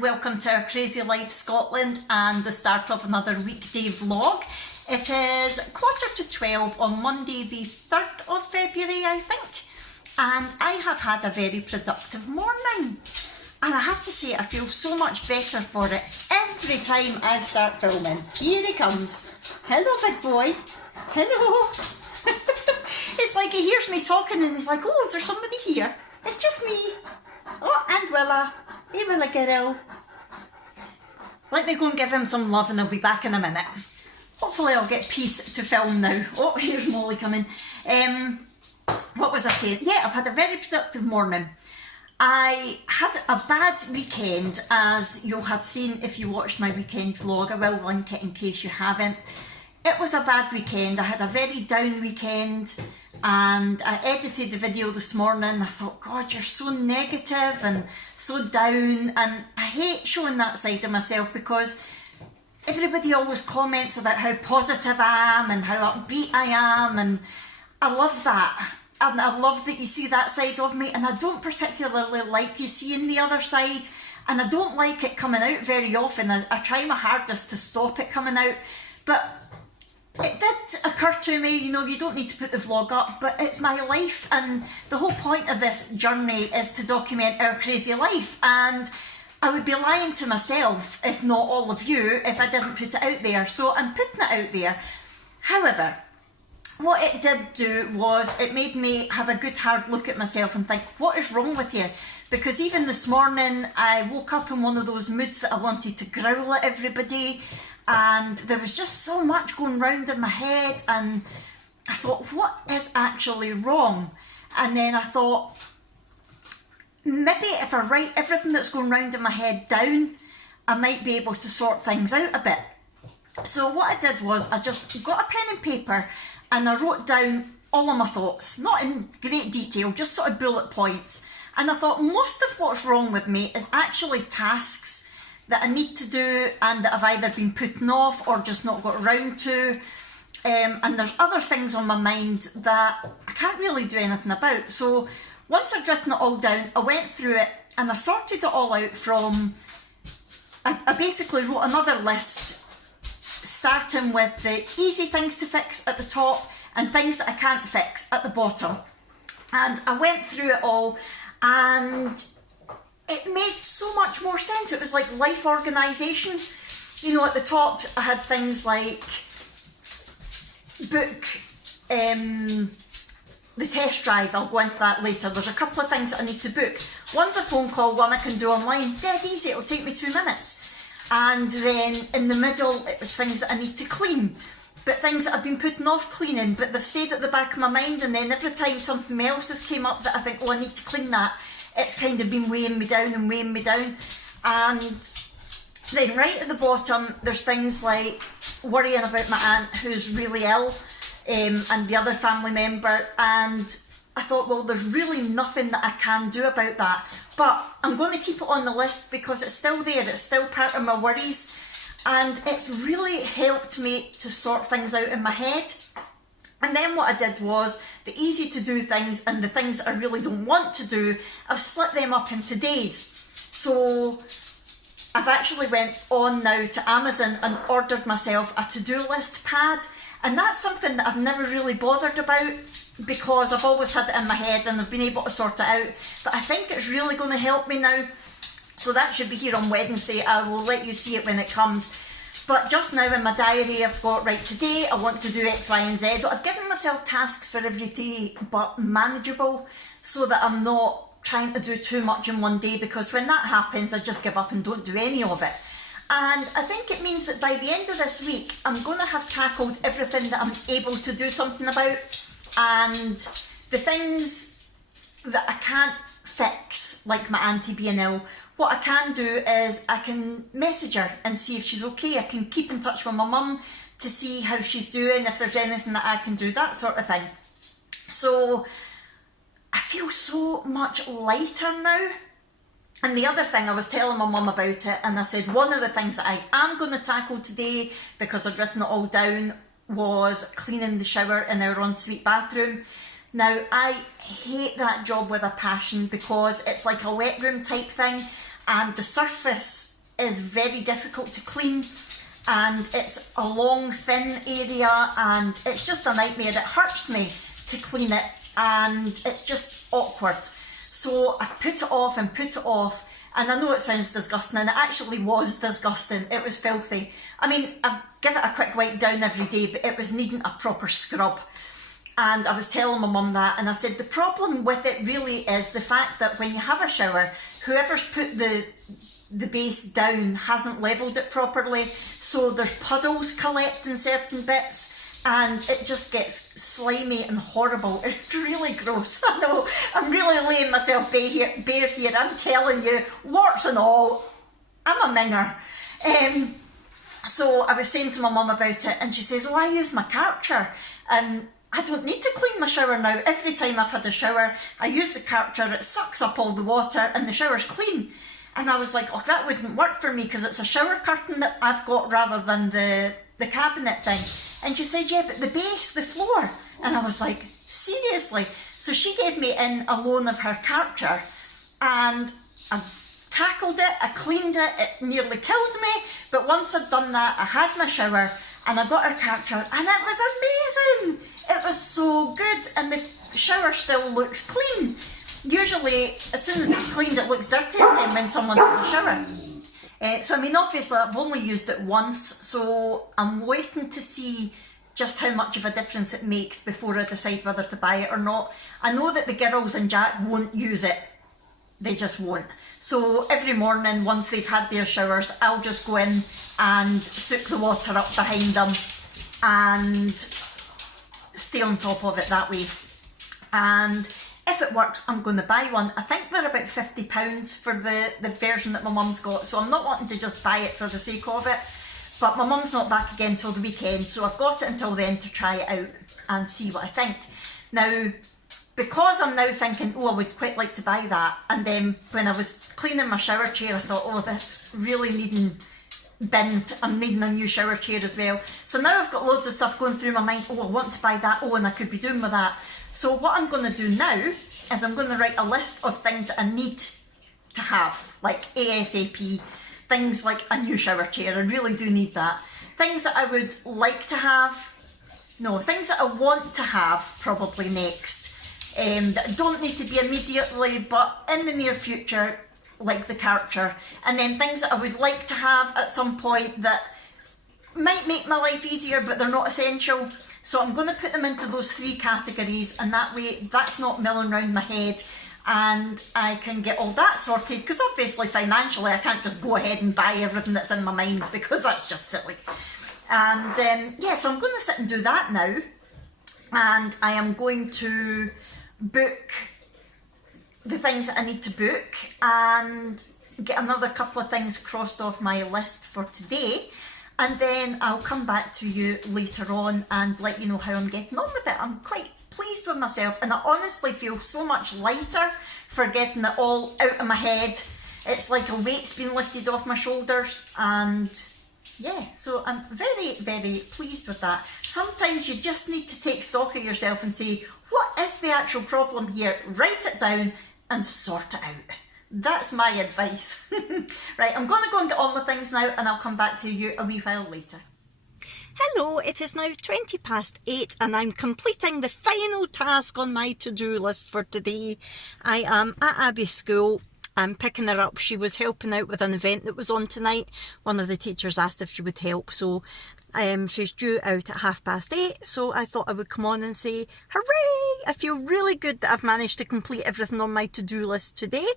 welcome to our Crazy Life Scotland and the start of another weekday vlog. It is 11:45 on Monday the 3rd of February, I think, and I have had a very productive morning, and I have to say I feel so much better for it every time I start filming. Here he comes. Hello, big boy. Hello. It's like he hears me talking and he's like, oh, is there somebody here? It's just me. Oh, and Willa. Hey, Willa girl. Let me go and give him some love and I'll be back in a minute. Hopefully I'll get peace to film now. Oh, here's Molly coming. What was I saying? Yeah, I've had a very productive morning. I had a bad weekend, as you'll have seen if you watched my weekend vlog. I will link it in case you haven't. It was a bad weekend. I had a very down weekend and I edited the video this morning. I thought, God, you're so negative and so down, and I hate showing that side of myself because everybody always comments about how positive I am and how upbeat I am, and I love that. And I love that you see that side of me, and I don't particularly like you seeing the other side, and I don't like it coming out very often. I try my hardest to stop it coming out, but it did occur to me, you know, you don't need to put the vlog up, but it's my life, and the whole point of this journey is to document our crazy life, and I would be lying to myself, if not all of you, if I didn't put it out there. So I'm putting it out there. However, what it did do was it made me have a good hard look at myself and think, what is wrong with you? Because even this morning I woke up in one of those moods that I wanted to growl at everybody, and there was just so much going round in my head, and I thought, what is actually wrong? And then I thought, maybe if I write everything that's going round in my head down, I might be able to sort things out a bit. So what I did was I just got a pen and paper and I wrote down all of my thoughts, not in great detail, just sort of bullet points. And I thought most of what's wrong with me is actually tasks that I need to do and that I've either been putting off or just not got around to. And there's other things on my mind that I can't really do anything about. So once I'd written it all down, I went through it and I sorted it all out from, I basically wrote another list, starting with the easy things to fix at the top and things that I can't fix at the bottom. And I went through it all and it made so much more sense. It was like life organisation. You know, at the top I had things like book the test drive. I'll go into that later. There's a couple of things that I need to book. One's a phone call, one I can do online, dead easy, it'll take me 2 minutes. And then in the middle it was things that I need to clean, but things that I've been putting off cleaning, but they've stayed at the back of my mind, and then every time something else has came up that I think, oh, I need to clean that, it's kind of been weighing me down and weighing me down. And then right at the bottom there's things like worrying about my aunt who's really ill, and the other family member, and I thought, well, there's really nothing that I can do about that, but I'm going to keep it on the list because it's still there, it's still part of my worries, and it's really helped me to sort things out in my head. And then what I did was the easy to do things and the things that I really don't want to do, I've split them up into days. So I've actually went on now to Amazon and ordered myself a to-do list pad, and that's something that I've never really bothered about because I've always had it in my head and I've been able to sort it out, but I think it's really going to help me now. So that should be here on Wednesday. I will let you see it when it comes. But just now in my diary I've got, right, today I want to do X, Y and Z. So I've given myself tasks for every day, but manageable, so that I'm not trying to do too much in one day, because when that happens I just give up and don't do any of it. And I think it means that by the end of this week I'm going to have tackled everything that I'm able to do something about, and the things that I can't fix, like my auntie being ill, what I can do is I can message her and see if she's okay. I can keep in touch with my mum to see how she's doing, if there's anything that I can do, that sort of thing. So I feel so much lighter now. And the other thing, I was telling my mum about it, and I said one of the things that I am going to tackle today, because I've written it all down, was cleaning the shower in our ensuite bathroom. Now, I hate that job with a passion because it's like a wet room type thing, and the surface is very difficult to clean, and it's a long thin area, and it's just a nightmare. It hurts me to clean it, and it's just awkward. So I've put it off and put it off, and I know it sounds disgusting, and it actually was disgusting. It was filthy. I mean, I give it a quick wipe down every day, but it was needing a proper scrub. And I was telling my mum that, and I said the problem with it really is the fact that when you have a shower, whoever's put the base down hasn't levelled it properly, so there's puddles collect in certain bits, and it just gets slimy and horrible. It's really gross. I know, I'm really laying myself bare here. I'm telling you, warts and all, I'm a minger. So I was saying to my mum about it, and she says, oh, I use my Karcher, and I don't need to clean my shower now. Every time I've had a shower, I use the Karcher, it sucks up all the water, and the shower's clean. And I was like, oh, that wouldn't work for me because it's a shower curtain that I've got rather than the cabinet thing. And she said, yeah, but the base, the floor. And I was like, seriously? So she gave me in a loan of her Karcher, and I tackled it, I cleaned it, it nearly killed me. But once I'd done that, I had my shower, and I got her Karcher, and it was amazing. It was so good, and the shower still looks clean. Usually, as soon as it's cleaned, it looks dirty again when someone takes a shower. So, I mean, obviously, I've only used it once, so I'm waiting to see just how much of a difference it makes before I decide whether to buy it or not. I know that the girls and Jack won't use it. They just won't. So, every morning, once they've had their showers, I'll just go in and soak the water up behind them and stay on top of it that way. And if it works, I'm going to buy one. I think they're about £50 for the version that my mum's got, so I'm not wanting to just buy it for the sake of it. But my mum's not back again till the weekend, so I've got it until then to try it out and see what I think. Now, because I'm now thinking, oh, I would quite like to buy that, and then when I was cleaning my shower chair, I thought, oh, that's really needing binned. I'm needing a new shower chair as well. So now I've got loads of stuff going through my mind. Oh, I want to buy that. Oh, and I could be doing with that. So what I'm going to do now is I'm going to write a list of things that I need to have, like ASAP, things like a new shower chair. I really do need that. Things that I would like to have, no, things that I want to have probably next, that don't need to be immediately, but in the near future, like the Karcher. And then things that I would like to have at some point that might make my life easier, but they're not essential. So I'm going to put them into those three categories, and that way that's not milling around my head, and I can get all that sorted, because obviously financially I can't just go ahead and buy everything that's in my mind, because that's just silly. And yeah, so I'm going to sit and do that now, and I am going to book the things that I need to book and get another couple of things crossed off my list for today. And then I'll come back to you later on and let you know how I'm getting on with it. I'm quite pleased with myself, and I honestly feel so much lighter for getting it all out of my head. It's like a weight's been lifted off my shoulders, and yeah, so I'm very, very pleased with that. Sometimes you just need to take stock of yourself and say, what is the actual problem here? Write it down and sort it out. That's my advice. Right, I'm going to go and get on with things now, and I'll come back to you a wee while later. Hello, it is now 8:20, and I'm completing the final task on my to-do list for today. I am at Abby's school. I'm picking her up. She was helping out with an event that was on tonight. One of the teachers asked if she would help, so she's due out at 8:30, so I thought I would come on and say, hooray! I feel really good that I've managed to complete everything on my to-do list today,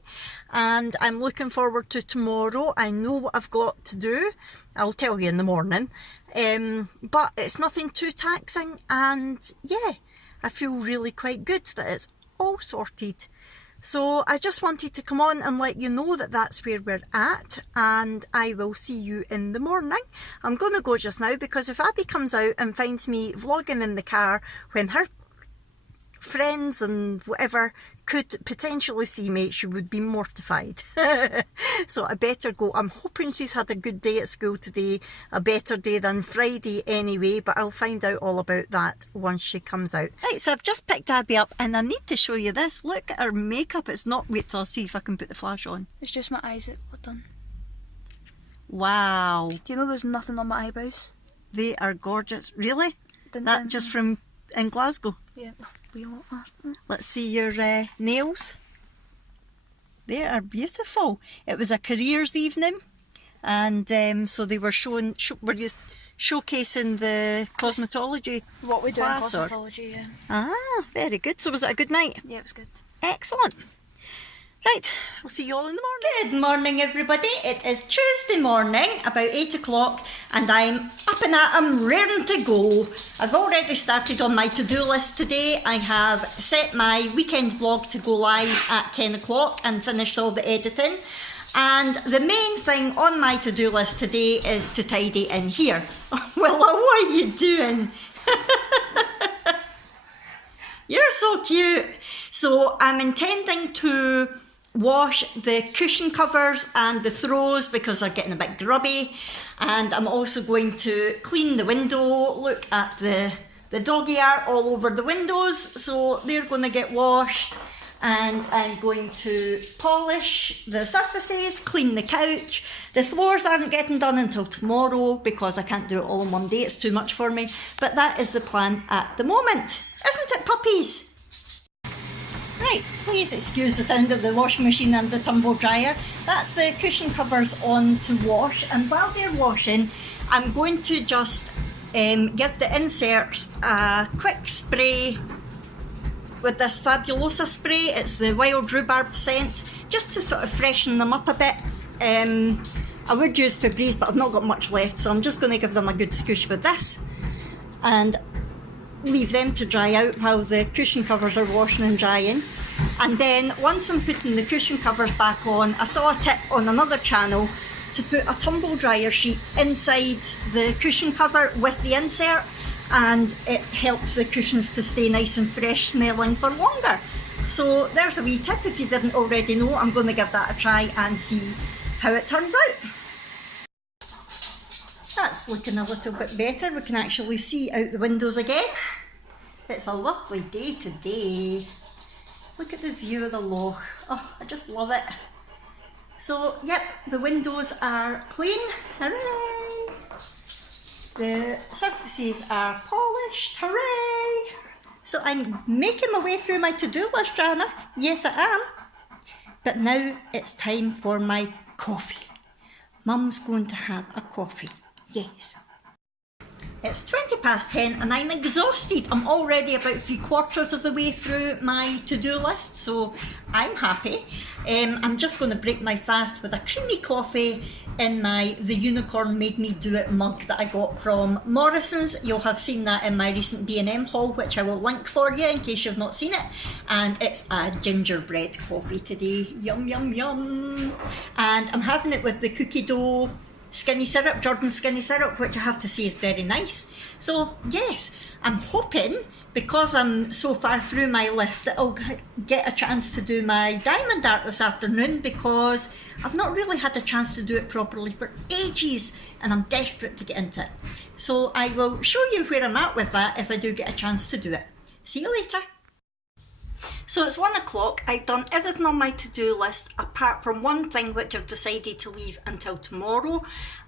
and I'm looking forward to tomorrow. I know what I've got to do. I'll tell you in the morning, but it's nothing too taxing, and yeah, I feel really quite good that it's all sorted. So I just wanted to come on and let you know that that's where we're at, and I will see you in the morning. I'm going to go just now, because if Abby comes out and finds me vlogging in the car when her friends and whatever could potentially see me, she would be mortified. So I better go. I'm hoping she's had a good day at school today, a better day than Friday anyway, but I'll find out all about that once she comes out. Right, so I've just picked Abby up, and I need to show you this. Look at her makeup. It's not, wait till I see if I can put the flash on. It's just my eyes that look done. Wow. Do you know there's nothing on my eyebrows? They are gorgeous. Really? Didn't That just from in Glasgow? Yeah. Let's see your nails. They are beautiful. It was a careers evening, and so they were showing. Were you showcasing the cosmetology? What we do in class, or? cosmetology, yeah. Ah, very good. So was it a good night? Yeah, it was good. Excellent. Right, I'll see you all in the morning. Good morning, everybody. It is Tuesday morning, about 8 o'clock, and I'm up and at 'em, raring to go. I've already started on my to-do list today. I have set my weekend vlog to go live at 10 o'clock and finished all the editing. And the main thing on my to-do list today is to tidy in here. Well, what are you doing? You're so cute. So I'm intending to wash the cushion covers and the throws because they're getting a bit grubby, and I'm also going to clean the window. Look at the doggy art all over the windows, so they're going to get washed, and I'm going to polish the surfaces, clean the couch. The floors aren't getting done until tomorrow because I can't do it all on one day, it's too much for me, but that is the plan at the moment. Isn't it, puppies? Right, please excuse the sound of the washing machine and the tumble dryer. That's the cushion covers on to wash, and while they're washing, I'm going to just give the inserts a quick spray with this Fabulosa spray. It's the wild rhubarb scent, just to sort of freshen them up a bit. I would use Febreze, but I've not got much left, so I'm just going to give them a good scoosh with this and leave them to dry out while the cushion covers are washing and drying. And then once I'm putting the cushion covers back on, I saw a tip on another channel to put a tumble dryer sheet inside the cushion cover with the insert, and it helps the cushions to stay nice and fresh smelling for longer. So there's a wee tip if you didn't already know. I'm going to give that a try and see how it turns out. That's looking a little bit better. We can actually see out the windows again. It's a lovely day today. Look at the view of the loch. Oh, I just love it. So, yep, the windows are clean. Hooray! The surfaces are polished. Hooray! So I'm making my way through my to-do list, Jana. Yes, I am. But now it's time for my coffee. Mum's going to have a coffee. Yes. It's 20 past 10 and I'm exhausted. I'm already about 3/4 of the way through my to-do list, so I'm happy. I'm just going to break my fast with a creamy coffee in my The Unicorn Made Me Do It mug that I got from Morrison's. You'll have seen that in my recent B&M haul, which I will link for you in case you've not seen it. And it's a gingerbread coffee today. Yum, yum, yum. And I'm having it with the cookie dough skinny syrup, Jordan skinny syrup, which I have to say is very nice. So yes, I'm hoping, because I'm so far through my list, that I'll get a chance to do my diamond art this afternoon, because I've not really had a chance to do it properly for ages and I'm desperate to get into it. So I will show you where I'm at with that if I do get a chance to do it. See you later. So it's 1 o'clock. I've done everything on my to-do list apart from one thing which I've decided to leave until tomorrow,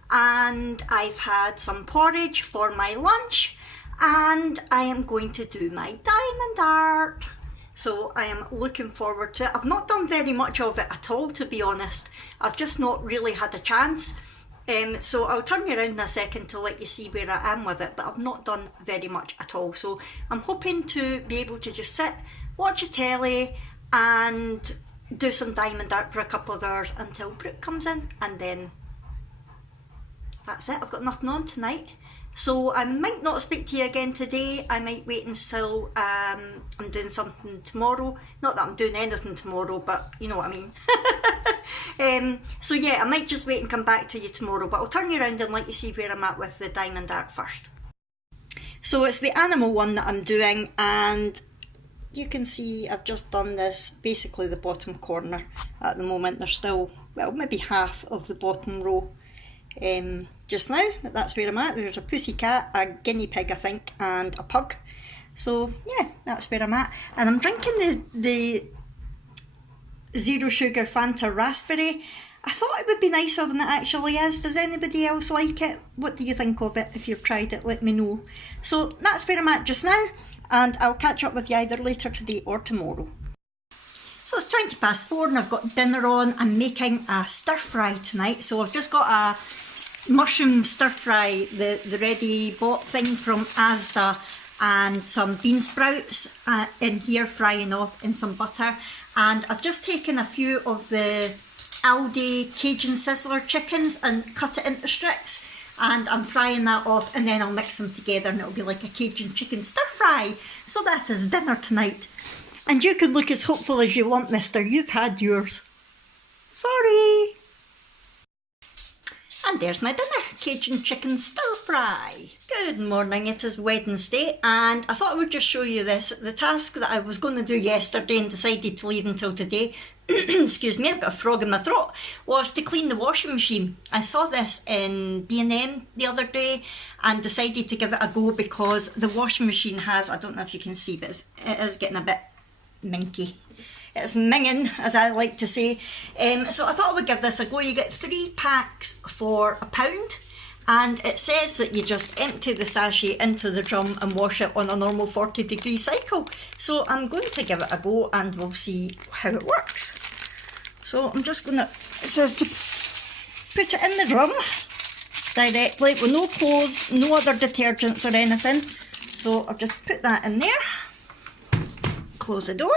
and I've had some porridge for my lunch, and I am going to do my diamond art. So I am looking forward to it. I've not done very much of it at all, to be honest. I've just not really had a chance. So I'll turn you around in a second to let you see where I am with it, but I've not done very much at all. So I'm hoping to be able to just sit, watch a telly and do some diamond art for a couple of hours until Brooke comes in, and then that's it. I've got nothing on tonight. So I might not speak to you again today. I might wait until I'm doing something tomorrow. Not that I'm doing anything tomorrow, but you know what I mean. So yeah, I might just wait and come back to you tomorrow, but I'll turn you around and let you see where I'm at with the diamond art first. So it's the animal one that I'm doing, and you can see I've just done this, basically the bottom corner at the moment. There's still, well, maybe half of the bottom row just now, but that's where I'm at. There's a pussy cat, a guinea pig I think, and a pug. So yeah, that's where I'm at. And I'm drinking the zero sugar Fanta raspberry. I thought it would be nicer than it actually is. Does anybody else like it? What do you think of it? If you've tried it, let me know. So that's where I'm at just now, and I'll catch up with you either later today or tomorrow. So it's 4:20 and I've got dinner on. I'm making a stir fry tonight. So I've just got a mushroom stir fry, the ready bought thing from Asda, and some bean sprouts in here frying off in some butter. And I've just taken a few of the Aldi Cajun Sizzler chickens and cut it into strips, and I'm frying that off, and then I'll mix them together and it'll be like a Cajun chicken stir fry. So that is dinner tonight. And you can look as hopeful as you want, mister. You've had yours. Sorry. And there's my dinner, Cajun chicken stir fry. Good morning, it is Wednesday, and I thought I would just show you this. The task that I was going to do yesterday and decided to leave until today, excuse me, I've got a frog in my throat, was to clean the washing machine. I saw this in B&M the other day and decided to give it a go because the washing machine has, I don't know if you can see, but it is getting a bit minky. It's minging, as I like to say. So I thought I would give this a go. You get 3 packs for £1, and it says that you just empty the sachet into the drum and wash it on a normal 40-degree cycle. So I'm going to give it a go and we'll see how it works. So I'm just going to, it says to put it in the drum directly with no clothes, no other detergents or anything. So I'll just put that in there, close the door,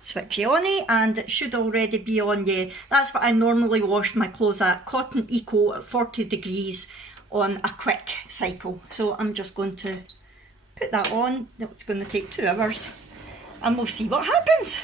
switch you on it, and it should already be on you. That's what I normally wash my clothes at, Cotton Eco at 40 degrees on a quick cycle. So I'm just going to put that on. It's going to take 2 hours and we'll see what happens.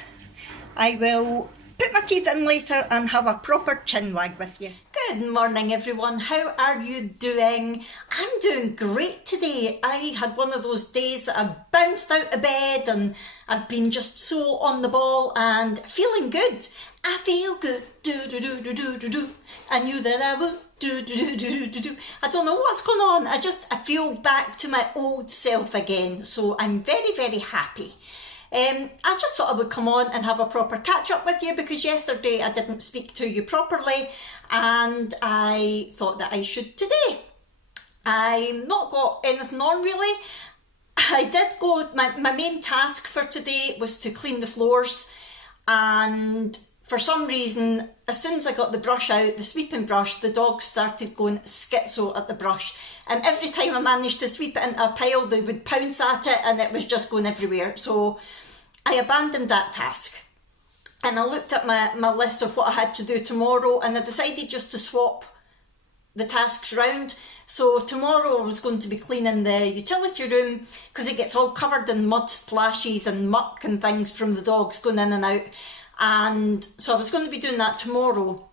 I will put my teeth in later and have a proper chin wag with you. Good morning everyone, how are you doing? I'm doing great today. I had one of those days that I bounced out of bed and I've been just so on the ball and feeling good. I feel good, do do do do do do do. I knew that I would, do do do do do do. I don't know what's going on, I feel back to my old self again, so I'm very, very happy. I just thought I would come on and have a proper catch up with you because yesterday I didn't speak to you properly and I thought that I should today. I've not got anything on really. I did go, my main task for today was to clean the floors, and for some reason as soon as I got the brush out, the sweeping brush, the dogs started going schizo at the brush, and every time I managed to sweep it into a pile they would pounce at it and it was just going everywhere. So I abandoned that task and I looked at my list of what I had to do tomorrow, and I decided just to swap the tasks round. So tomorrow I was going to be cleaning the utility room because it gets all covered in mud splashes and muck and things from the dogs going in and out. And so I was going to be doing that tomorrow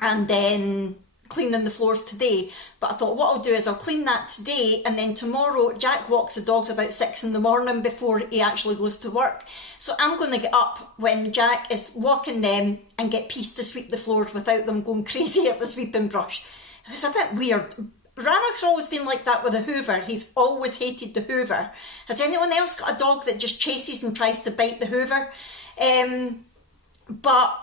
and then cleaning the floors today. But I thought what I'll do is I'll clean that today, and then tomorrow Jack walks the dogs about 6 in the morning before he actually goes to work. So I'm going to get up when Jack is walking them and get Peace to sweep the floors without them going crazy at the sweeping brush. It was a bit weird. Rannoch's always been like that with a hoover. He's always hated the hoover. Has anyone else got a dog that just chases and tries to bite the hoover? But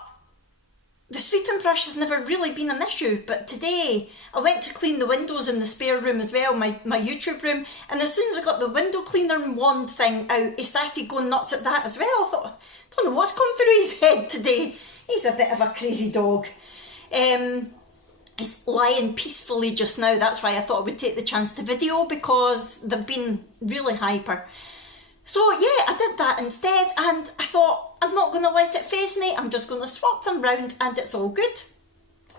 the sweeping brush has never really been an issue. But today I went to clean the windows in the spare room as well, my YouTube room, and as soon as I got the window cleaner wand thing out, he started going nuts at that as well. I thought, I don't know what's gone through his head today. He's a bit of a crazy dog. He's lying peacefully just now. That's why I thought I would take the chance to video, because they've been really hyper. So yeah, I did that instead, and I thought I'm not going to let it faze me. I'm just going to swap them round and it's all good.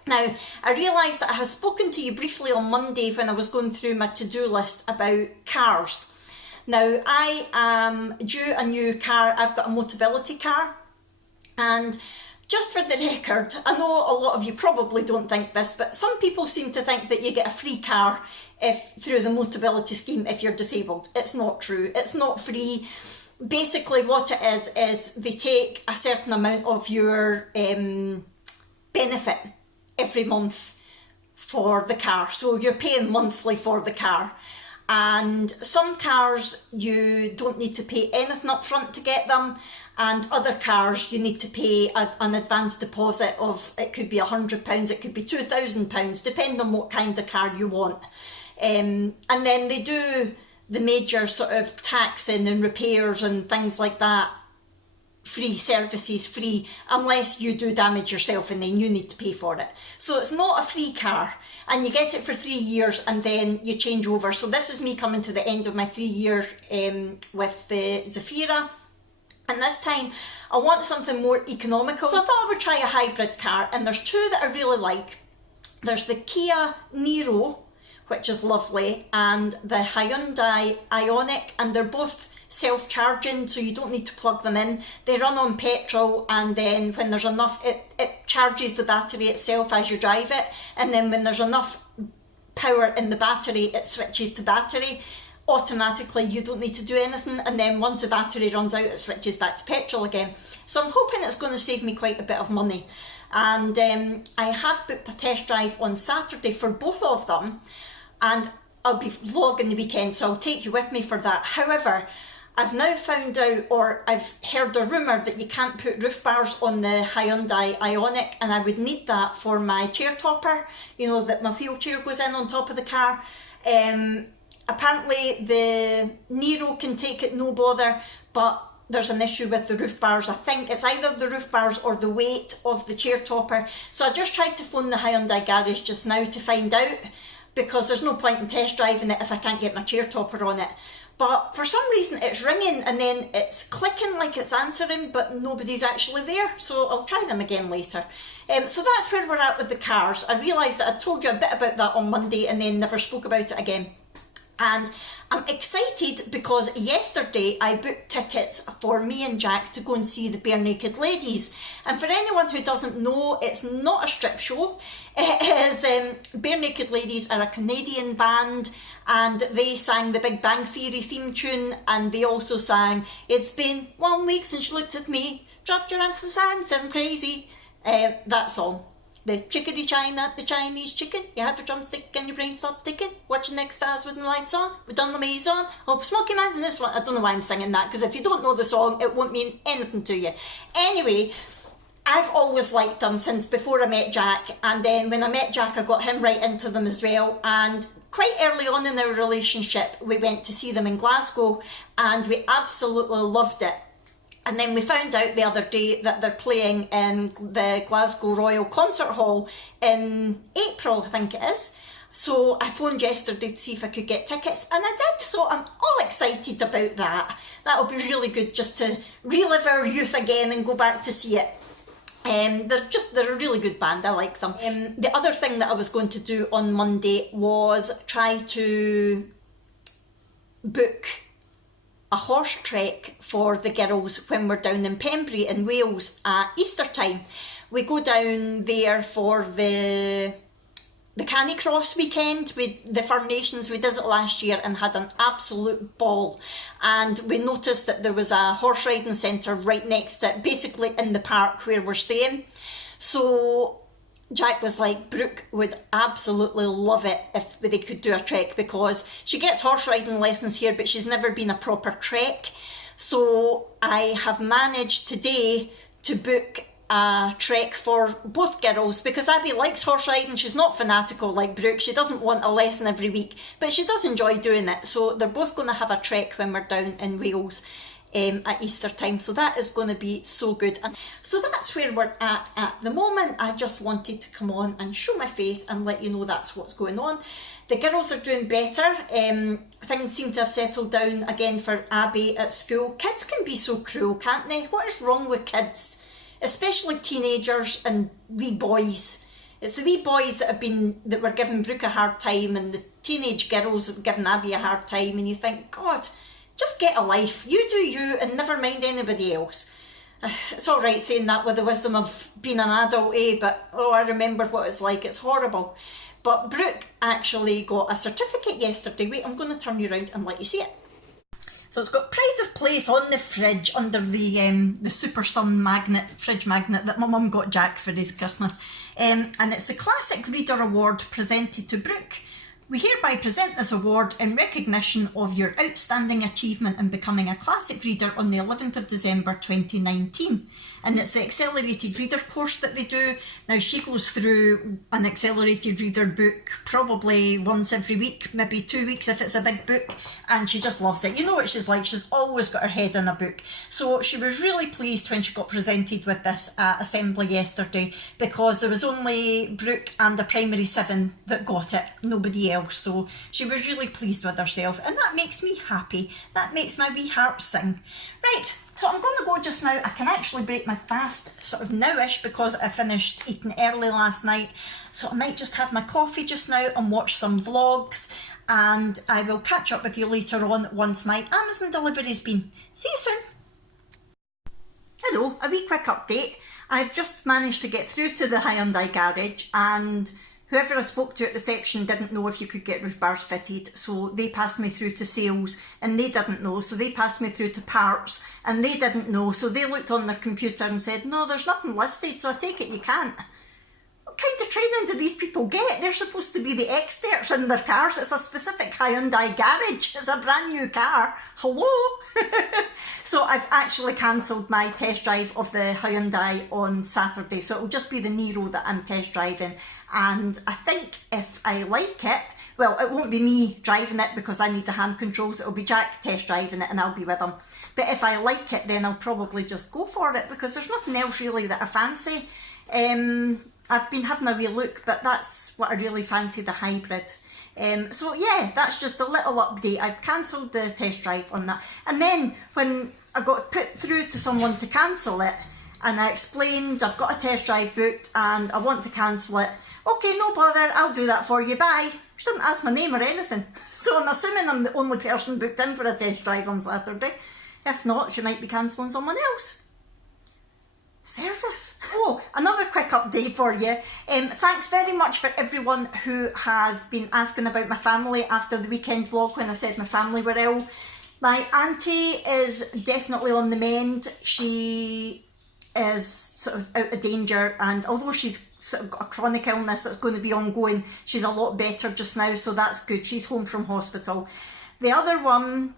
Now, I realised that I had spoken to you briefly on Monday when I was going through my to-do list about cars. Now, I am due a new car. I've got a Motability car, and just for the record, I know a lot of you probably don't think this, but some people seem to think that you get a free car through the Motability scheme if you're disabled. It's not true. It's not free. Basically what it is they take a certain amount of your benefit every month for the car. So you're paying monthly for the car. And some cars you don't need to pay anything up front to get them, and other cars you need to pay an advance deposit of, it could be £100, it could be £2,000, depending on what kind of car you want. And then they do the major sort of taxing and repairs and things like that free, services free, unless you do damage yourself and then you need to pay for it. So it's not a free car, and you get it for 3 years and then you change over. So this is me coming to the end of my 3 year with the Zafira, and this time I want something more economical. So I thought I would try a hybrid car, and there's two that I really like. There's the Kia Niro, which is lovely, and the Hyundai Ioniq, and they're both self-charging, so you don't need to plug them in. They run on petrol, and then when there's enough, it charges the battery itself as you drive it, and then when there's enough power in the battery, it switches to battery automatically. You don't need to do anything, and then once the battery runs out, it switches back to petrol again. So I'm hoping it's going to save me quite a bit of money, and I have booked a test drive on Saturday for both of them, and I'll be vlogging the weekend, so I'll take you with me for that. However, I've now found out, or I've heard a rumour, that you can't put roof bars on the Hyundai Ioniq, and I would need that for my chair topper, you know, that my wheelchair goes in on top of the car. Apparently the Niro can take it no bother, but there's an issue with the roof bars. I think it's either the roof bars or the weight of the chair topper. So I just tried to phone the Hyundai garage just now to find out, because there's no point in test driving it if I can't get my chair topper on it. But for some reason it's ringing and then it's clicking like it's answering, but nobody's actually there. So I'll try them again later. So that's where we're at with the cars. I realised that I told you a bit about that on Monday and then never spoke about it again. And I'm excited because yesterday I booked tickets for me and Jack to go and see the Bare Naked Ladies. And for anyone who doesn't know, it's not a strip show. It is, Bare Naked Ladies are a Canadian band, and they sang the Big Bang Theory theme tune, and they also sang "It's Been 1 Week Since You Looked at Me, Dropped Your Arms to the Sand, Said I'm Crazy." That song. The chickadee China, the Chinese chicken. You had the drumstick and your brain stopped ticking. Watching the X-Files with the lights on. We done the maze on. Oh, Smoky Man's in this one. I don't know why I'm singing that, because if you don't know the song, it won't mean anything to you. Anyway, I've always liked them since before I met Jack. And then when I met Jack, I got him right into them as well. And quite early on in our relationship, we went to see them in Glasgow, and we absolutely loved it. And then we found out the other day that they're playing in the Glasgow Royal Concert Hall in April, I think it is. So I phoned yesterday to see if I could get tickets, and I did, so I'm all excited about that. That'll be really good, just to relive our youth again and go back to see it. They're a really good band, I like them. The other thing that I was going to do on Monday was try to book a horse trek for the girls when we're down in Pembrey in Wales at Easter time. We go down there for the Canicross weekend with the First Nations. We did it last year and had an absolute ball, and we noticed that there was a horse riding centre right next to it, basically in the park where we're staying. So Jack was like, Brooke would absolutely love it if they could do a trek, because she gets horse riding lessons here, but she's never been a proper trek. So I have managed today to book a trek for both girls, because Abby likes horse riding. She's not fanatical like Brooke. She doesn't want a lesson every week, but she does enjoy doing it. So they're both going to have a trek when we're down in Wales at Easter time, so that is going to be so good. And so that's where we're at the moment. I just wanted to come on and show my face and let you know that's what's going on. The girls are doing better. Things seem to have settled down again for Abby at school. Kids can be so cruel, can't they? What is wrong with kids, especially teenagers and wee boys? It's the wee boys that were giving Brooke a hard time, and the teenage girls that were giving Abby a hard time, and you think, God, just get a life. You do you and never mind anybody else. It's all right saying that with the wisdom of being an adult, but oh, I remember what it's like. It's horrible. But Brooke actually got a certificate yesterday. Wait, I'm going to turn you around and let you see it. So it's got pride of place on the fridge under the Super Sun fridge magnet that my mum got Jack for his Christmas. And it's the Classic Reader Award presented to Brooke We hereby present this award in recognition of your outstanding achievement in becoming a classic reader on the 11th of December 2019. And it's the Accelerated Reader course that they do. Now, she goes through an Accelerated Reader book probably once every week, maybe 2 weeks if it's a big book, and she just loves it. You know what she's like, she's always got her head in a book. So she was really pleased when she got presented with this at Assembly yesterday, because there was only Brooke and the primary 7 that got it, nobody else. So she was really pleased with herself, and that makes me happy. That makes my wee heart sing. Right, so I'm going to go just now. I can actually break my fast sort of nowish because I finished eating early last night. So I might just have my coffee just now and watch some vlogs, and I will catch up with you later on once my Amazon delivery's been. See you soon. Hello, a wee quick update. I've just managed to get through to the Hyundai garage, and whoever I spoke to at reception didn't know if you could get roof bars fitted, so they passed me through to sales and they didn't know, so they passed me through to parts and they didn't know, so they looked on their computer and said, no, there's nothing listed, so I take it you can't. What kind of training do these people get? They're supposed to be the experts in their cars. It's a specific Hyundai garage. It's a brand new car. Hello? So I've actually cancelled my test drive of the Hyundai on Saturday. So it'll just be the Nero that I'm test driving. And I think if I like it, well, it won't be me driving it because I need the hand controls. It'll be Jack test driving it and I'll be with him. But if I like it, then I'll probably just go for it because there's nothing else really that I fancy. I've been having a wee look, but that's what I really fancy, the hybrid. So yeah, that's just a little update. I've cancelled the test drive on that. And then when I got put through to someone to cancel it, and I explained I've got a test drive booked and I want to cancel it. Okay, no bother, I'll do that for you, bye. She didn't ask my name or anything. So I'm assuming I'm the only person booked in for a test drive on Saturday. If not, she might be cancelling someone else. Service. Oh, another quick update for you. Thanks very much for everyone who has been asking about my family after the weekend vlog when I said my family were ill. My auntie is definitely on the mend. She is sort of out of danger, and although she's sort of got a chronic illness that's going to be ongoing, she's a lot better just now, so that's good. She's home from hospital. The other one,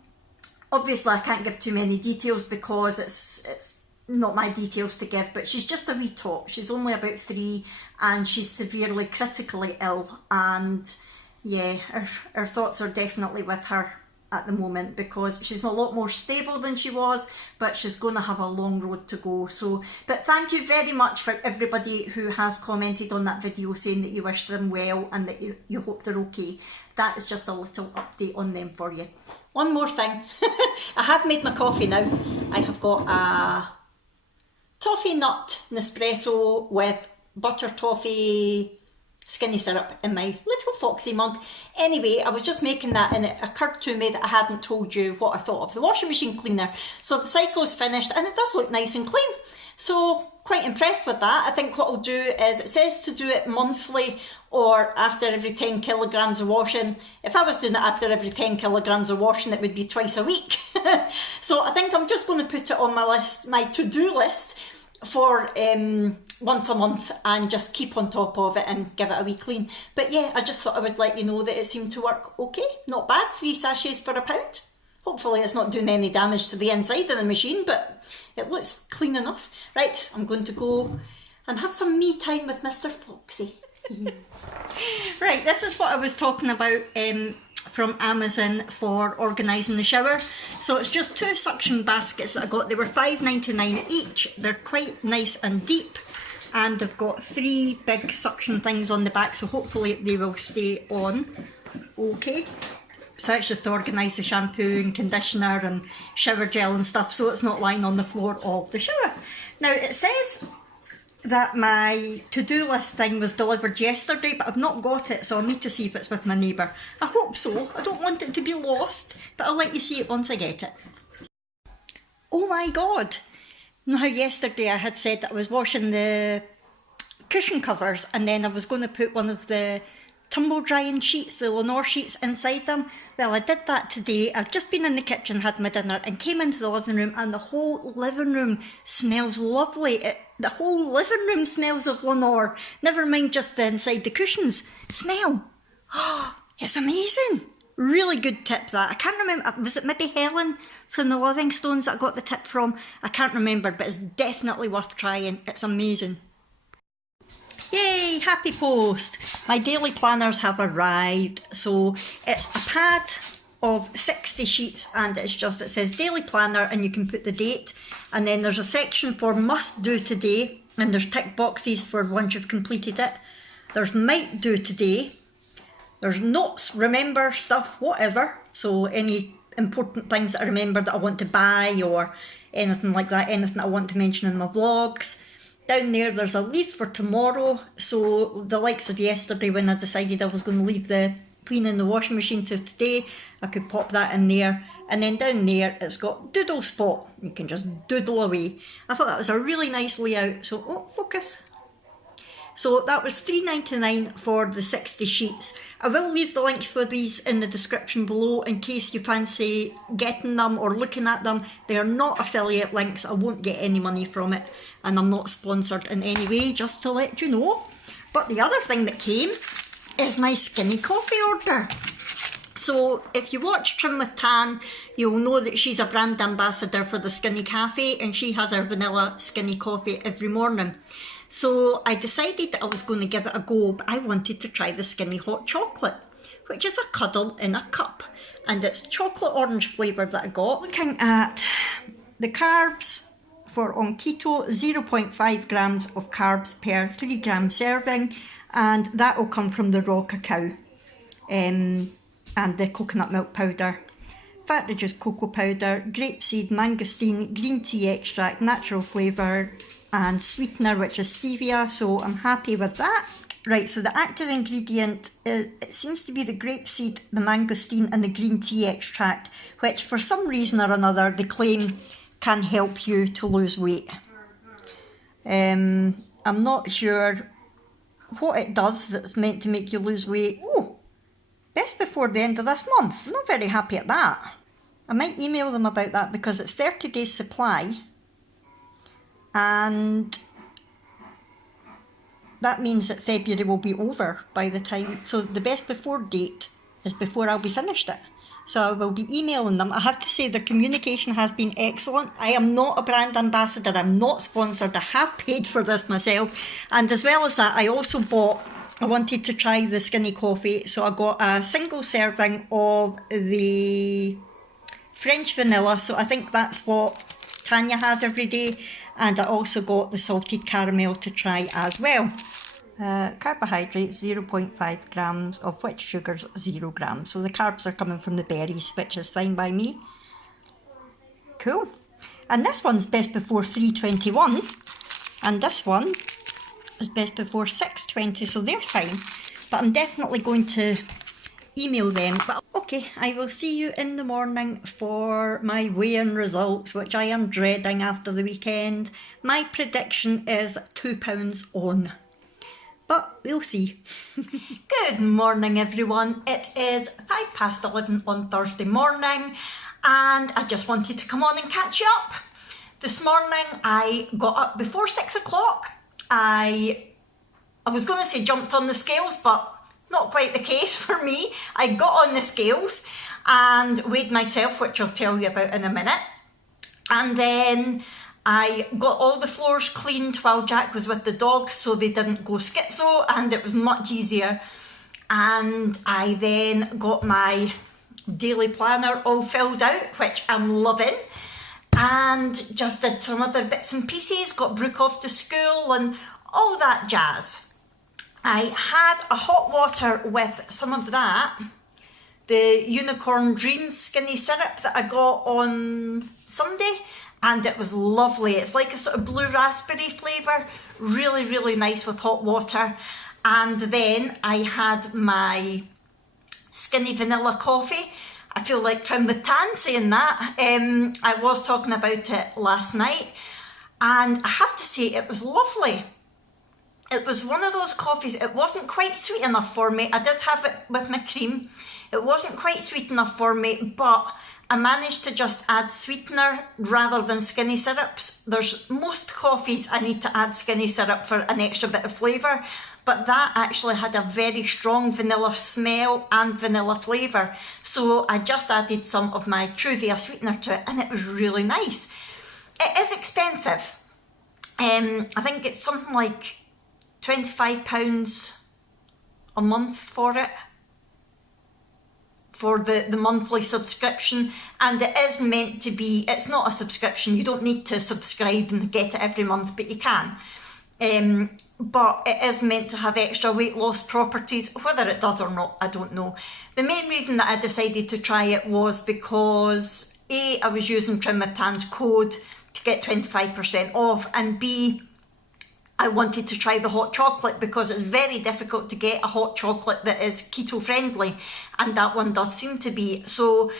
obviously I can't give too many details because it's not my details to give, but she's just a wee tot. She's only about 3 and she's severely critically ill, and yeah, our thoughts are definitely with her at the moment because she's a lot more stable than she was, but she's going to have a long road to go. So, but thank you very much for everybody who has commented on that video saying that you wish them well and that you hope they're okay. That is just a little update on them for you. One more thing. I have made my coffee now. I have got a toffee nut Nespresso with butter toffee skinny syrup in my little foxy mug. Anyway, I was just making that and it occurred to me that I hadn't told you what I thought of the washing machine cleaner. So the cycle's finished and it does look nice and clean. So quite impressed with that. I think what I'll do is, it says to do it monthly or after every 10 kilograms of washing. If I was doing it after every 10 kilograms of washing, it would be twice a week. So I think I'm just going to put it on my list, my to-do list for once a month and just keep on top of it and give it a wee clean. But yeah, I just thought I would let you know that it seemed to work okay. Not bad, 3 sachets for £1. Hopefully it's not doing any damage to the inside of the machine, but it looks clean enough. Right, I'm going to go and have some me time with Mr. Foxy. Right, this is what I was talking about from Amazon for organising the shower. So it's just 2 suction baskets that I got. They were £5.99 each. They're quite nice and deep, and they've got 3 big suction things on the back, so hopefully they will stay on okay. So it's just to organise the shampoo and conditioner and shower gel and stuff, so it's not lying on the floor of the shower. Now it says that my to-do list thing was delivered yesterday, but I've not got it, so I'll need to see if it's with my neighbour. I hope so. I don't want it to be lost, but I'll let you see it once I get it. Oh my god! You know how yesterday I had said that I was washing the cushion covers and then I was going to put one of the tumble drying sheets, the Lenore sheets, inside them? Well, I did that today. I've just been in the kitchen, had my dinner and came into the living room, and the whole living room smells lovely. The whole living room smells of Lenore. Never mind just the inside the cushions. Smell. It's amazing. Really good tip that. I can't remember, was it maybe Helen from the Livingstones that I got the tip from? I can't remember, but it's definitely worth trying. It's amazing. Yay, happy post. My daily planners have arrived. So it's a pad of 60 sheets and it says daily planner and you can put the date. And then there's a section for must do today and there's tick boxes for once you've completed it. There's might do today. There's notes, remember, stuff, whatever. So any important things that I remember that I want to buy or anything like that, anything I want to mention in my vlogs. Down there's a leave for tomorrow. So the likes of yesterday when I decided I was going to leave the cleaning the washing machine to today, I could pop that in there. And then down there it's got doodle spot. You can just doodle away. I thought that was a really nice layout. So, oh, focus. So that was $3.99 for the 60 sheets. I will leave the links for these in the description below in case you fancy getting them or looking at them. They are not affiliate links. I won't get any money from it and I'm not sponsored in any way, just to let you know. But the other thing that came is my skinny coffee order. So if you watch Trim with Tan, you'll know that she's a brand ambassador for the Skinny Cafe and she has her vanilla skinny coffee every morning. So I decided that I was going to give it a go, but I wanted to try the skinny hot chocolate, which is a cuddle in a cup. And it's chocolate orange flavour that I got. Looking at the carbs for on keto, 0.5 grams of carbs per 3 gram serving. And that will come from the raw cacao and the coconut milk powder. Fat reduced cocoa powder, grapeseed, mangosteen, green tea extract, natural flavour, and sweetener, which is stevia, so I'm happy with that. Right, so the active ingredient, it seems to be the grapeseed, the mangosteen and the green tea extract, which for some reason or another they claim can help you to lose weight. I'm not sure what it does that's meant to make you lose weight. Oh, best before the end of this month. I'm not very happy at that. I might email them about that because it's 30 days supply. And that means that February will be over by the time, so the best before date is before I'll be finished it. So I will be emailing them. I have to say their communication has been excellent. I am not a brand ambassador, I'm not sponsored, I have paid for this myself. And as well as that, I also I wanted to try the skinny coffee, so I got a single serving of the French vanilla, so I think that's what Tanya has every day. And I also got the salted caramel to try as well. Carbohydrates 0.5 grams, of which sugar's 0 grams. So the carbs are coming from the berries, which is fine by me. Cool. And this one's best before 3:21. And this one is best before 6:20, so they're fine. But I'm definitely going to email them. But okay, I will see you in the morning for my weigh-in results, which I am dreading after the weekend. My prediction is £2 on, but we'll see. Good morning everyone. It is 11:05 on Thursday morning and I just wanted to come on and catch you up. This morning I got up before 6 o'clock. I was going to say jumped on the scales, but not quite the case for me. I got on the scales and weighed myself, which I'll tell you about in a minute. And then I got all the floors cleaned while Jack was with the dogs so they didn't go schizo and it was much easier. And I then got my daily planner all filled out, which I'm loving. And just did some other bits and pieces, got Brooke off to school and all that jazz. I had a hot water with some of that, the Unicorn Dreams skinny syrup that I got on Sunday, and it was lovely. It's like a sort of blue raspberry flavour, really, really nice with hot water. And then I had my skinny vanilla coffee. I feel like Trim with Tan saying that. I was talking about it last night, and I have to say it was lovely. It was one of those coffees, it wasn't quite sweet enough for me. I did have it with my cream. It wasn't quite sweet enough for me, but I managed to just add sweetener rather than skinny syrups. There's most coffees I need to add skinny syrup for an extra bit of flavour, but that actually had a very strong vanilla smell and vanilla flavour. So I just added some of my Truvia sweetener to it, and it was really nice. It is expensive. I think it's something like £25 a month for it, for the monthly subscription, and it is meant to be, it's not a subscription, you don't need to subscribe and get it every month, but you can. But it is meant to have extra weight loss properties. Whether it does or not, I don't know. The main reason that I decided to try it was because A, I was using Trim with Tan's code to get 25% off, and B, I wanted to try the hot chocolate because it's very difficult to get a hot chocolate that is keto friendly, and that one does seem to be. So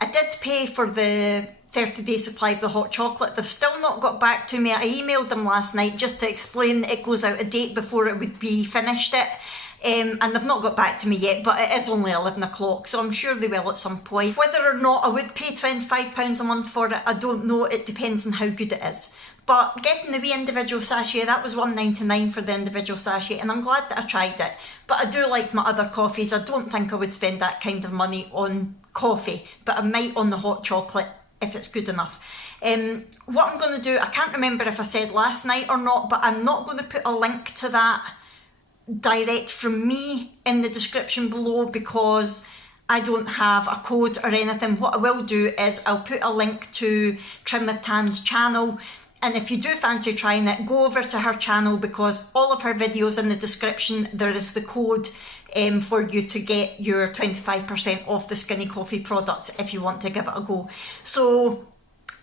I did pay for the 30-day supply of the hot chocolate. They've still not got back to me. I emailed them last night just to explain that it goes out of date before it would be finished it. And they've not got back to me yet, but it is only 11 o'clock, so I'm sure they will at some point. Whether or not I would pay £25 a month for it, I don't know. It depends on how good it is. But getting the wee individual sachet, that was $1.99 for the individual sachet, and I'm glad that I tried it. But I do like my other coffees. I don't think I would spend that kind of money on coffee, but I might on the hot chocolate if it's good enough. What I'm going to do, I can't remember if I said last night or not, but I'm not going to put a link to that direct from me in the description below because I don't have a code or anything. What I will do is I'll put a link to Trim with Tan's channel, and if you do fancy trying it, go over to her channel because all of her videos in the description, there is the code for you to get your 25% off the Skinny Coffee products if you want to give it a go. So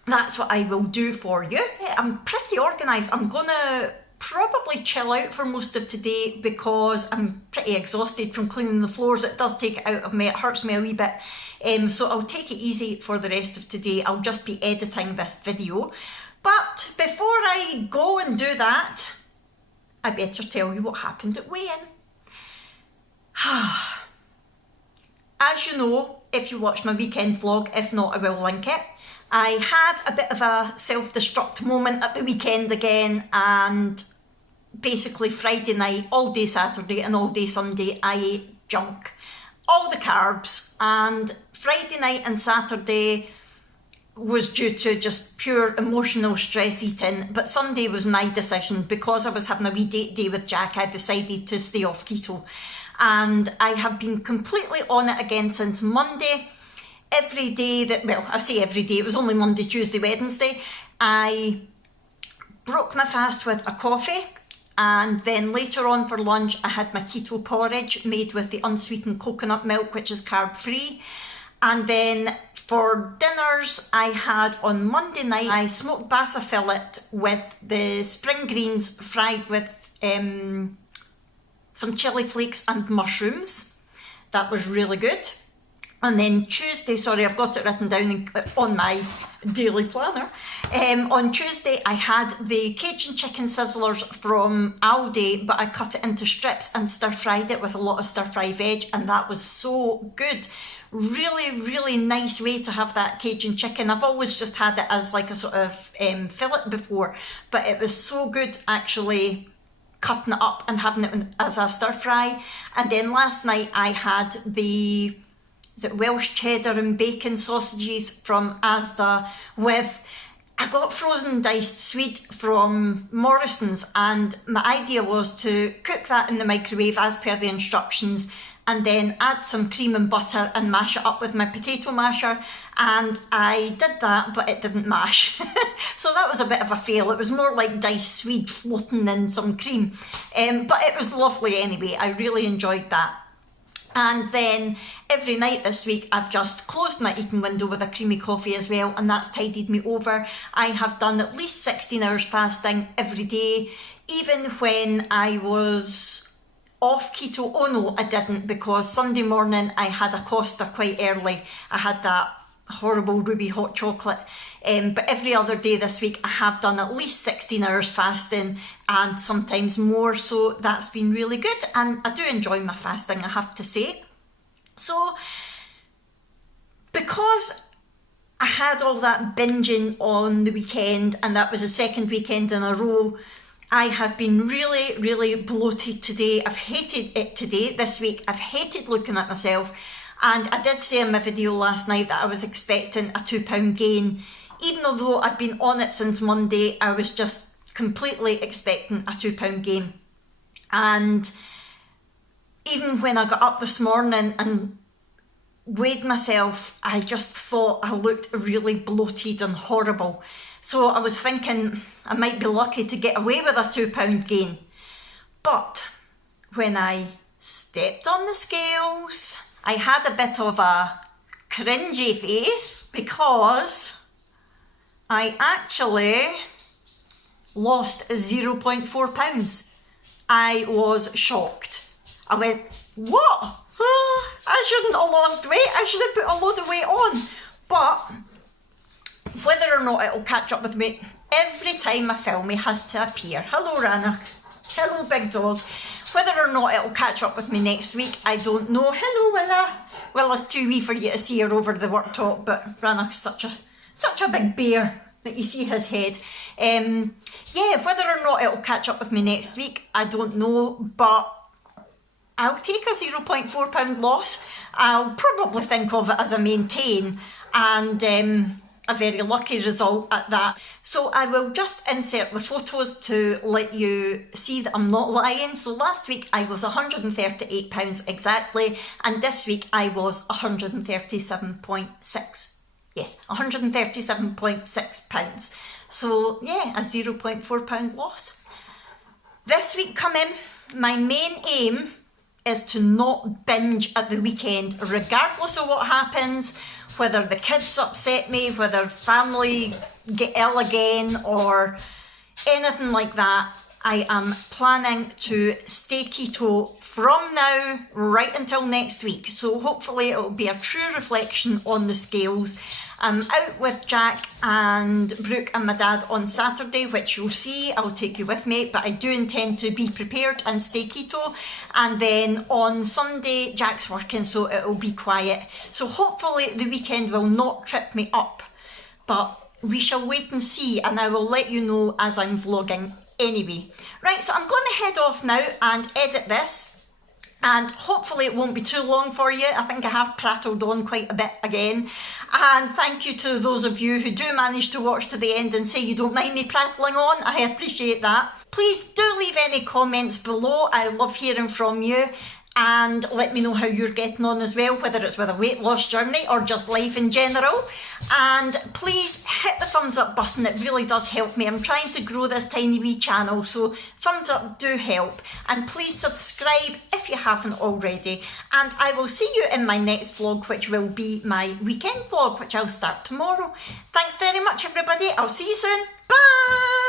that's what I will do for you. I'm pretty organised. I'm gonna probably chill out for most of today because I'm pretty exhausted from cleaning the floors. It does take it out of me, it hurts me a wee bit. So I'll take it easy for the rest of today. I'll just be editing this video. But before I go and do that, I better tell you what happened at weigh-in. As you know, if you watched my weekend vlog, if not I will link it, I had a bit of a self-destruct moment at the weekend again, and basically Friday night, all day Saturday and all day Sunday I ate junk, all the carbs, and Friday night and Saturday was due to just pure emotional stress eating, but Sunday was my decision because I was having a wee date day with Jack. I decided to stay off keto, and I have been completely on it again since Monday. Every day that, well, I say every day, it was only Monday, Tuesday, Wednesday, I broke my fast with a coffee, and then later on for lunch I had my keto porridge made with the unsweetened coconut milk, which is carb free. And then for dinners, I had on Monday night, I smoked bassa fillet with the spring greens fried with some chilli flakes and mushrooms. That was really good. And then Tuesday, sorry, I've got it written down on my daily planner. On Tuesday, I had the Cajun chicken sizzlers from Aldi, but I cut it into strips and stir-fried it with a lot of stir-fry veg, and that was so good. Really, really nice way to have that Cajun chicken. I've always just had it as like a sort of fillet before, but it was so good actually cutting it up and having it as a stir-fry. And then last night I had the Welsh cheddar and bacon sausages from Asda with, I got frozen diced swede from Morrison's, and my idea was to cook that in the microwave as per the instructions, and then add some cream and butter and mash it up with my potato masher. And I did that, but it didn't mash. So that was a bit of a fail. It was more like diced swede floating in some cream. But it was lovely anyway. I really enjoyed that. And then every night this week, I've just closed my eating window with a creamy coffee as well, and that's tidied me over. I have done at least 16 hours fasting every day, even when I was off keto. Oh no, I didn't, because Sunday morning I had a Costa quite early. I had that horrible ruby hot chocolate. But every other day this week I have done at least 16 hours fasting, and sometimes more, so that's been really good, and I do enjoy my fasting, I have to say. So because I had all that binging on the weekend, and that was the second weekend in a row. I have been really, really bloated today. I've hated it today, this week. I've hated looking at myself. And I did say in my video last night that I was expecting a £2 gain. Even though I've been on it since Monday, I was just completely expecting a £2 gain. And even when I got up this morning and weighed myself, I just thought I looked really bloated and horrible. So I was thinking I might be lucky to get away with a £2 gain. But when I stepped on the scales, I had a bit of a cringy face because I actually lost 0.4 pounds. I was shocked. I went, what? I shouldn't have lost weight. I should have put a load of weight on. But whether or not it'll catch up with me, every time I film he has to appear. Hello Ranach. Hello big dog. Whether or not it'll catch up with me next week, I don't know. Hello Willa. Willa's too wee for you to see her over the worktop, but Ranach's such a big bear that you see his head. Yeah, whether or not it'll catch up with me next week, I don't know, but I'll take a £0.4 loss. I'll probably think of it as a maintain, and a very lucky result at that. So I will just insert the photos to let you see that I'm not lying. So last week I was £138 exactly, and this week I was 137.6. Yes, £137.6. So yeah, a £0.4 loss. This week coming, my main aim is to not binge at the weekend, regardless of what happens, whether the kids upset me, whether family get ill again, or anything like that. I am planning to stay keto from now right until next week. So hopefully it will be a true reflection on the scales. I'm out with Jack and Brooke and my dad on Saturday, which you'll see. I'll take you with me, but I do intend to be prepared and stay keto. And then on Sunday, Jack's working, so it'll be quiet. So hopefully the weekend will not trip me up, but we shall wait and see, and I will let you know as I'm vlogging anyway. Right, so I'm going to head off now and edit this. And hopefully it won't be too long for you. I think I have prattled on quite a bit again. And thank you to those of you who do manage to watch to the end and say you don't mind me prattling on. I appreciate that. Please do leave any comments below. I love hearing from you. And let me know how you're getting on as well, whether it's with a weight loss journey or just life in general. And please hit the thumbs up button, it really does help me. I'm trying to grow this tiny wee channel, so thumbs up do help. And please subscribe if you haven't already. And I will see you in my next vlog, which will be my weekend vlog, which I'll start tomorrow. Thanks very much everybody, I'll see you soon, bye!